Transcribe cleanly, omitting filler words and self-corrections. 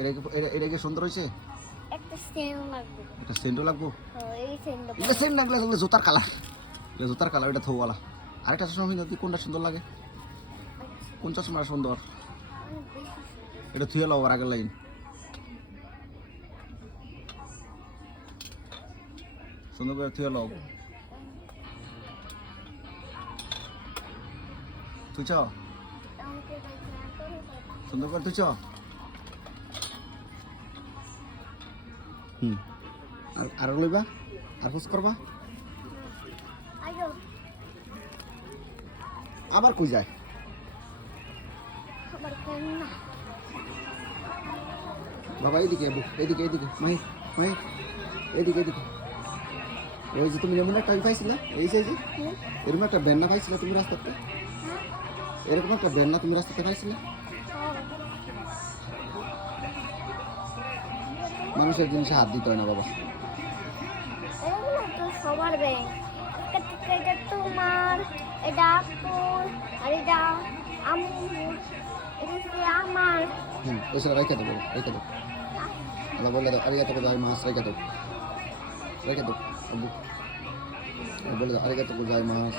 এটা কি সুন্দর হয়েছে? একটা সেন্ট লাগবে। এটা সেন্টও লাগবো? এই সেন্ট। এটা সেন্ট লাগলে জুতার কালার, এটা জুতার কালার, এটা থৌওয়ালা। আরেকটা চশমা কিন্তু কোনটা সুন্দর লাগে? কোন চশমাটা সুন্দর? এটা থুয়ে লাও আর আগের লাইন। সুন্দর করে থুয়ে লাও। তুইছ সুন্দর করে তুইছ। আর লইবা, আর হুস করবা। আবার কই যায়? বাবা এইদিকে, এইদিকে এইদিকে, মাই মাই এইদিকে এইদিকে। ওই যে তুমি এমন একটা পাইছিলা, এই যে এরকম একটা বেন্না পাইছিলা তুমি রাস্তাতে, এরকম একটা বেন্না তুমি রাস্তাতে পাইছিলা। মানুষের জিনিসে হাত দিতে হয় না বাবা। সবার ব্যাংক, এটা তোমার, এটা আপুর, আর এটা আম্মুর, এটা আমার। এসে রেখে দেবো, রেখে দেবো। আল্লাহ বলে দাও আরিগাতো গোজাইমাস, রেখে দেবো, রেখে দেবো। বলে দাও আরিগাতো গোজাইমাস।